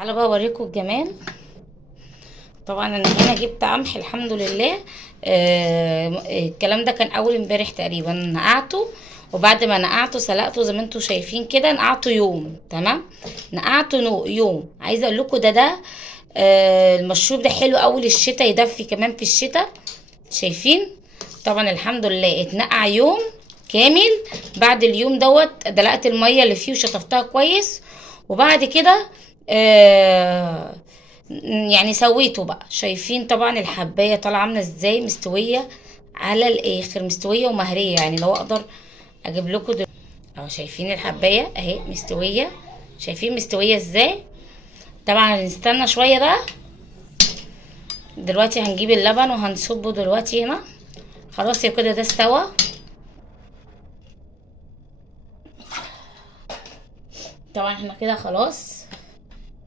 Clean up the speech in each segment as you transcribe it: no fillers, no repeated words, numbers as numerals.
تعالوا بقى اوريكم الجمال. طبعا انا هنا جبت قمح الحمد لله. الكلام ده كان اول امبارح تقريبا نقعته، وبعد ما نقعته سلقته زي ما انتم شايفين كده. نقعته يوم، تمام، نقعته يوم. عايزه اقول لكم ده المشروب ده حلو قوي للشتاء، يدفي كمان في الشتاء. شايفين؟ طبعا الحمد لله اتنقع يوم كامل. بعد اليوم دوت دلقت الميه اللي فيه وشطفتها كويس، وبعد كده يعني سويته بقى. شايفين طبعا الحبايه طالعه عامله ازاي، مستويه على الاخر، مستويه ومهريه. يعني لو اقدر اجيب لكم اهو، شايفين الحبايه اهي مستويه. شايفين مستويه ازاي؟ طبعا هنستنى شويه بقى. دلوقتي هنجيب اللبن وهنصبه دلوقتي هنا. خلاص يا كده ده استوى. طبعا احنا كده خلاص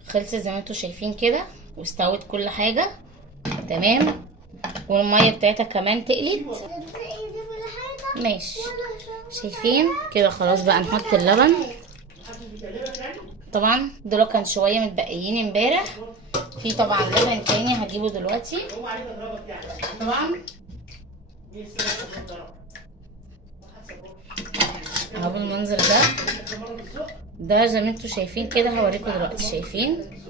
خلصت زي ما انتوا شايفين كده، واستوت كل حاجه تمام، والميه بتاعتها كمان تقلت. ماشي، شايفين كده خلاص بقى نحط اللبن. طبعا دول كان شويه متبقيين امبارح، في طبعا لبن تاني هجيبه دلوقتي. طبعا اهو بالمنظر ده زي ما انتوا شايفين كده. هوريكم دلوقتي. شايفين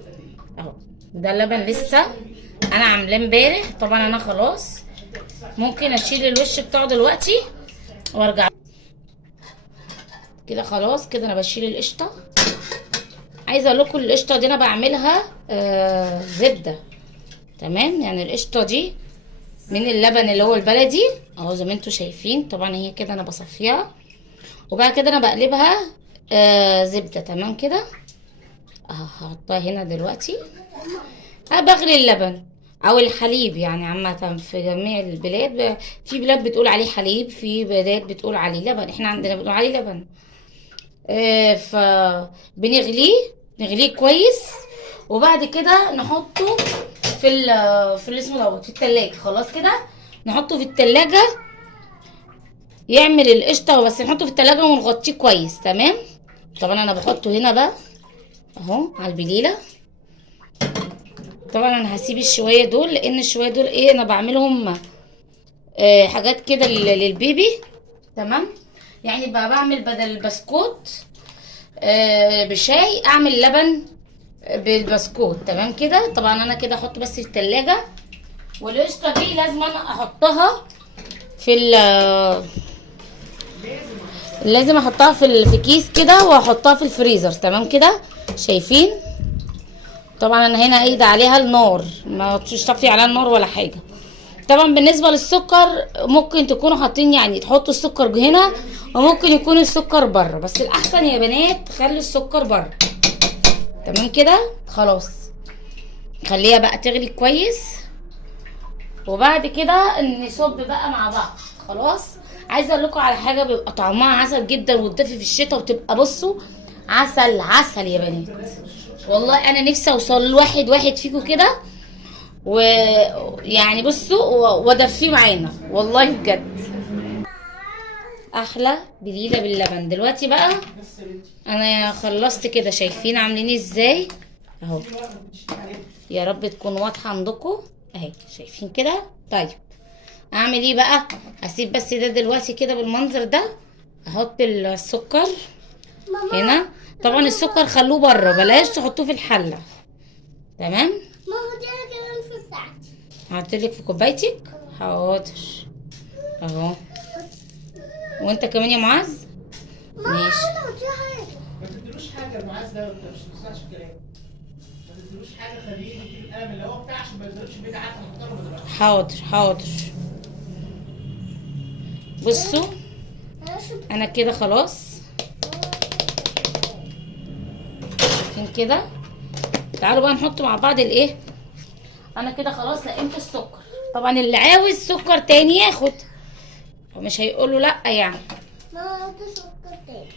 اهو ده اللبن لسه انا عاملاه امبارح. طبعا انا خلاص ممكن اشيل الوش بتاعه دلوقتي وارجع كده. خلاص كده انا بشيل القشطه. عايزه اقول لكم القشطه دي انا بعملها زبده، تمام. يعني القشطه دي من اللبن اللي هو البلدي اهو زي ما انتوا شايفين. طبعا هي كده انا بصفيها، وبعد كده انا بقلبها زبده، تمام كده. هحطها هنا دلوقتي. بغلي اللبن او الحليب، يعني عامه في جميع البلاد. في بلاد بتقول عليه حليب، في بلاد بتقول عليه لبن، احنا عندنا بنقول عليه لبن. نغليه كويس، وبعد كده نحطه في اللي اسمه دوت في التلاجة. خلاص كده نحطه في التلاجة يعمل القشطه، بس نحطه في التلاجة ونغطيه كويس، تمام. طبعا انا بحطه هنا بقى اهو على البليله. طبعا انا هسيب الشويه دول، لان الشويه دول انا بعملهم حاجات كده للبيبي، تمام. يعني بقى بعمل بدل البسكوت بشاي اعمل لبن بالبسكوت، تمام كده. طبعا انا كده احط بس في التلاجة. والقشطه دي لازم انا احطها لازم احطها في كيس كده، واحطها في الفريزر، تمام كده. شايفين؟ طبعا انا هنا قايده عليها النار، ما تشطفي عليها النار ولا حاجه. طبعا بالنسبه للسكر ممكن تكونوا حاطين، يعني تحطوا السكر هنا، وممكن يكون السكر بره، بس الاحسن يا بنات تخلي السكر بره، تمام كده. خلاص خليها بقى تغلي كويس، وبعد كده نصب بقى مع بعض. خلاص. عايزه اقول لكم على حاجه، بيبقى طعمها عسل جدا وتدفي في الشتاء، وتبقى بصوا عسل عسل يا بنات. والله انا نفسي اوصل لواحد فيكم كده، ويعني بصوا ودفيه معانا والله بجد. احلى بليله باللبن. دلوقتي بقى انا خلصت كده. شايفين عاملين ازاي اهو؟ يا رب تكون واضحه عندكم اهي. شايفين كده؟ طيب اعمل ايه بقى؟ اسيب بس ده دلوقتي كده بالمنظر ده. احط السكر هنا. طبعا السكر خلوه بره، بلاش تحطوه في الحله، تمام. ماما دي انا كمان في بتاعتي. هحطلك في كوبايتك. حاضر اهو. وانت كمان يا معاذ. ماشي. ما تديلوش حاجه المعاذ ده، انت مش بتسمعش الكلام. ما تديلوش حاجه، خليه يجيب القلم اللي هو بتاعه عشان ما يضربش بيه عارف محترمه دلوقتي. حاضر. بصوا انا كده خلاص. شايفين كده؟ تعالوا بقى نحط مع بعض الايه. انا كده خلاص لقيت السكر. طبعا اللي عاوز سكر تاني ياخد، ومش هيقوله لا يعني. ماما حط سكر تاني.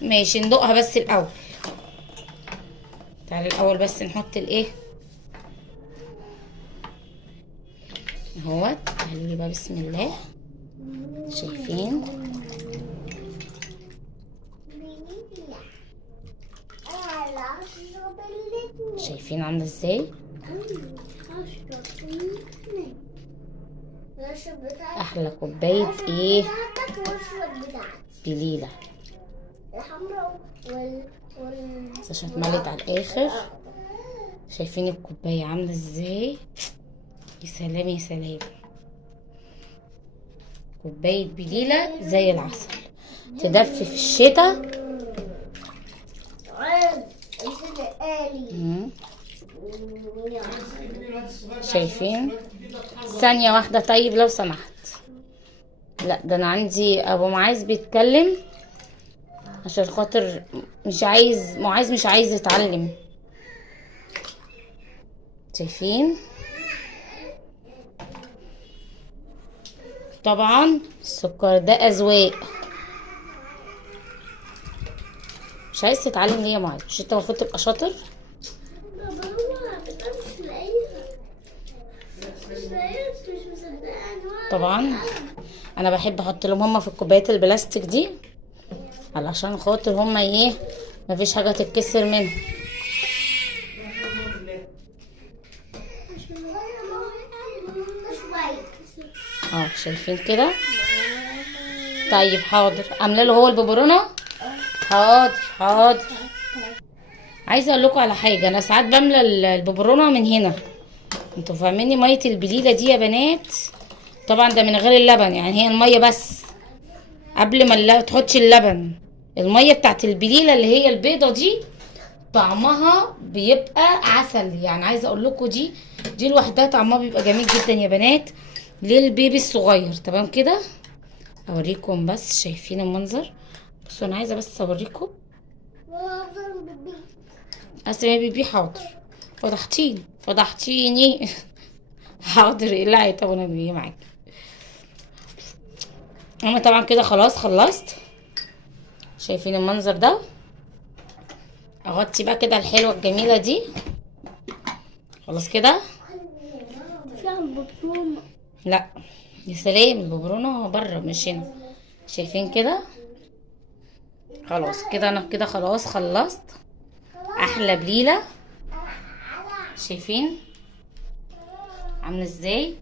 ماشي ندوقها بس الاول. تعالى الاول بس نحط الايه اهوت. قالوا لي بقى بسم الله. شايفين؟ شايفين عامله ازاي؟ احلى كوبايه ايه؟ بليله. الحمراء عشان اتملت على الاخر. شايفين الكوبايه عامله ازاي؟ يا سلام يا سلام. كوبايه بليله زي العسل، تدفي في الشتاء. شايفين؟ ثانيه واحده طيب لو سمحت. لا ده انا عندي ابو معاذ بيتكلم عشان خاطر مش عايز، معاذ مش عايز يتعلم. شايفين؟ طبعا السكر ده اذواق. مش عايز تتعلم ليه يا معاذ؟ مش انت المفروض تبقى شاطر؟ بابا هو مش لاقيها، مش مصدقاني. طبعا انا بحب احط لهم هما في الكوبايات البلاستيك دي علشان خاطر هما ايه، مفيش حاجه تتكسر منهم. شايفين كده؟ طيب حاضر، عامله له هو الببرونه. حاضر حاضر. عايزه اقول لكم على حاجه، انا ساعات بملى الببرونه من هنا. انتوا فاهميني؟ ميه البليله دي يا بنات طبعا ده من غير اللبن، يعني هي الميه بس قبل ما تحطش اللبن. الميه بتاعت البليله اللي هي البيضه دي طعمها بيبقى عسل. يعني عايزه اقول لكم دي لوحدها طعمها بيبقى جميل جدا يا بنات للبيبي الصغير. تمام كده؟ اوريكم بس. شايفين المنظر؟ بصوا انا عايزه بس اوريكم. اسمع بيبي. حاضر. فضحتيني. حاضر. اقلعي. طب انا جايه معاكي. انا طبعا كده خلاص خلصت. شايفين المنظر ده؟ اغطي بقى كده الحلوه الجميله دي. خلاص كده. لا يا سلام، الببرونه بره مش هنا. شايفين كده؟ خلاص كده انا كده خلاص خلصت. احلى بليله. شايفين عامله ازاي؟